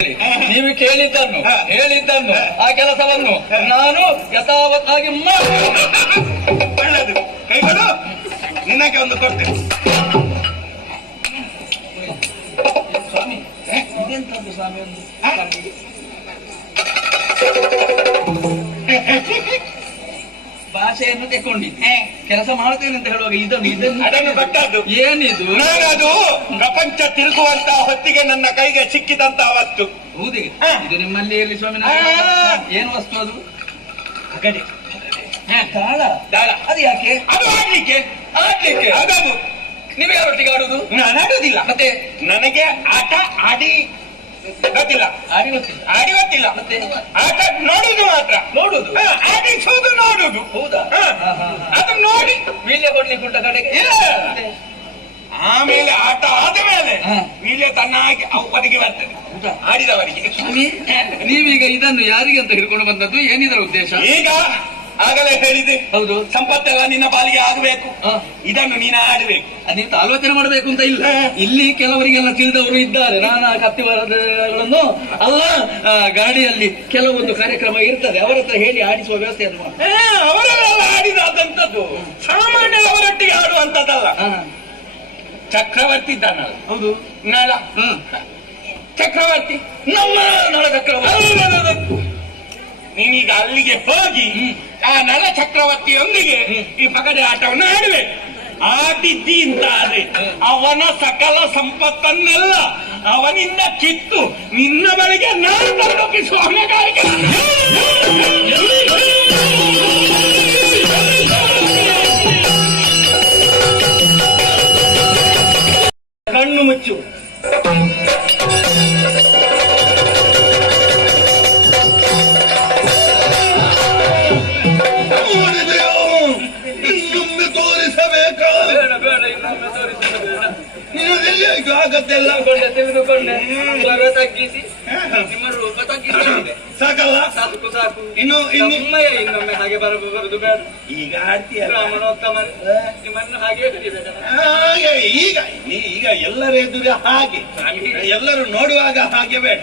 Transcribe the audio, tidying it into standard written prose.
ನೀವು ಕೇಳಿದ್ದನ್ನು ಹೇಳಿದ್ದನ್ನು ಆ ಕೆಲಸವನ್ನು ನಾನು ಯಥಾವತ್ತಾಗಿ ಒಳ್ಳೆದು ಕೈಗಳು ನಿನ್ನಕ್ಕೆ ಒಂದು ಕೊಡ್ತೇನೆ. ಸ್ವಾಮಿ ಇದೆಂತದ್ದು ಸ್ವಾಮಿ ಒಂದು ಭಾಷೆಯನ್ನು ತೆಕ್ಕೊಂಡಿದ್ದೆ ಕೆಲಸ ಮಾಡ್ತೇನೆ ಅಂತ ಹೇಳುವಾಗ ಅದನ್ನು ಕೊಟ್ಟದ್ದು ಏನಿದು? ನಾನದು ಪ್ರಪಂಚ ತಿರುಗುವಂತಹ ಹೊತ್ತಿಗೆ ನನ್ನ ಕೈಗೆ ಸಿಕ್ಕಿದಂತಹ ವಸ್ತು. ಹೌದೇ? ಇದು ನಿಮ್ಮಲ್ಲಿ ಇರಲಿ ಸ್ವಾಮಿ. ಏನು ವಸ್ತು ಅದು? ಅಗಡೆ ತಾಳ. ತಾಳ ಅದು ಯಾಕೆ? ಅದು ಆಡ್ಲಿಕ್ಕೆ ಅದದು. ನೀವು ಯಾರೊಟ್ಟಿಗೆ ಆಡುದು? ನಾನು ಆಡುದಿಲ್ಲ. ಮತ್ತೆ ನನಗೆ ಆಟ ಆಡಿ ಗೊತ್ತಿಲ್ಲ. ಆಡಿ ಗೊತ್ತಿಲ್ಲ. ಆಡಿ ಗೊತ್ತಿಲ್ಲ. ಮತ್ತೆ ಆಟ ನೋಡುದು ಮಾತ್ರ. ನೋಡುದು? ಆಡಿಸುವುದು ನೋಡುದು. ಹೌದಾ? ಅದು ನೋಡಿ ವೀಳ್ಯ ಕೊಡ್ಲಿಕ್ಕೆ ಉಂಟ ಕಡೆಗೆ ಇಲ್ಲ. ಆಮೇಲೆ ಆಟ ಆದ ಮೇಲೆ ವೀಳ್ಯ ತನ್ನಾಗಿ ಅವರಿಗೆ ಬರ್ತದೆ ಆಡಿದವರಿಗೆ. ಸ್ವಾಮಿ ನೀವೀಗ ಇದನ್ನು ಯಾರಿಗೆ ಅಂತ ಹಿಡ್ಕೊಂಡು ಬಂದದ್ದು? ಏನಿದರ ಉದ್ದೇಶ? ಈಗ ಆಗಲೇ ಹೇಳಿದೆ, ಹೌದು, ಸಂಪತ್ತೆಲ್ಲ ನಿನ್ನ ಪಾಲಿಗೆ ಆಗಬೇಕು, ಇದನ್ನು ನೀನು ಆಡಬೇಕು. ನೀವು ಆಲೋಚನೆ ಮಾಡಬೇಕು ಅಂತ ಇಲ್ಲ. ಇಲ್ಲಿ ಕೆಲವರಿಗೆಲ್ಲ ತಿಳಿದವರು ಇದ್ದಾರೆ. ನಾನು ಆ ಕತ್ತಿಗಳನ್ನು ಅಲ್ಲ ಗಾಡಿಯಲ್ಲಿ ಕೆಲವೊಂದು ಕಾರ್ಯಕ್ರಮ ಇರ್ತದೆ, ಅವರ ಹತ್ರ ಹೇಳಿ ಆಡಿಸುವ ವ್ಯವಸ್ಥೆಯನ್ನು ಮಾಡಿ. ಅವರೆಲ್ಲ ಆಡಿದಂಥದ್ದು ಸಾಮಾನ್ಯ ಅವರೊಟ್ಟಿಗೆ ಆಡುವಂತದ್ದಲ್ಲ. ಚಕ್ರವರ್ತಿ ಇದ್ದಾನಲ್ಲ, ಹೌದು, ನಳ ಚಕ್ರವರ್ತಿ, ನಮ್ಮ ನಳ ಚಕ್ರವರ್ತಿ. ನೀನೀಗ ಅಲ್ಲಿಗೆ ಹೋಗಿ ಆ ನಳ ಚಕ್ರವರ್ತಿಯೊಂದಿಗೆ ಈ ಪಗಡೆ ಆಟವನ್ನು ಆಡಬೇಕು. ಆಡಿದ್ದಿ ಅಂತಾದ್ರೆ ಅವನ ಸಕಲ ಸಂಪತ್ತನ್ನೆಲ್ಲ ಅವನಿಂದ ಕಿತ್ತು ನಿನ್ನ ಬಳಿಗೆ ನಾನು ತಲುಪಿಸುವ ಹೊಣೆಗಾರಿಕೆ. ಕಣ್ಣು ಮುಚ್ಚು. ಆಗತ್ತೆಲ್ಲ ತೆಗೆದುಕೊಂಡೆ ತಗ್ಗಿಸಿ ನಿಮ್ಮ ರೂಪ ತಗ್ಗಿಸಿದೆ. ಸಾಕಲ್ಲ? ಸಾಕು ಸಾಕು. ಇನ್ನು ಇನ್ನೊಮ್ಮೆ ಹಾಗೆ ಬರುದು ಬೇಡ. ಈಗ ಆಡ್ತೀಯ ರಾಮನೋತ್ತಮ ನಿಮ್ಮನ್ನು ಹಾಗೆ ಹಾಗೆ ಈಗ ಎಲ್ಲರ ಎದುರು ಹಾಗೆ ಎಲ್ಲರೂ ನೋಡುವಾಗ ಹಾಗೆ ಬೇಡ.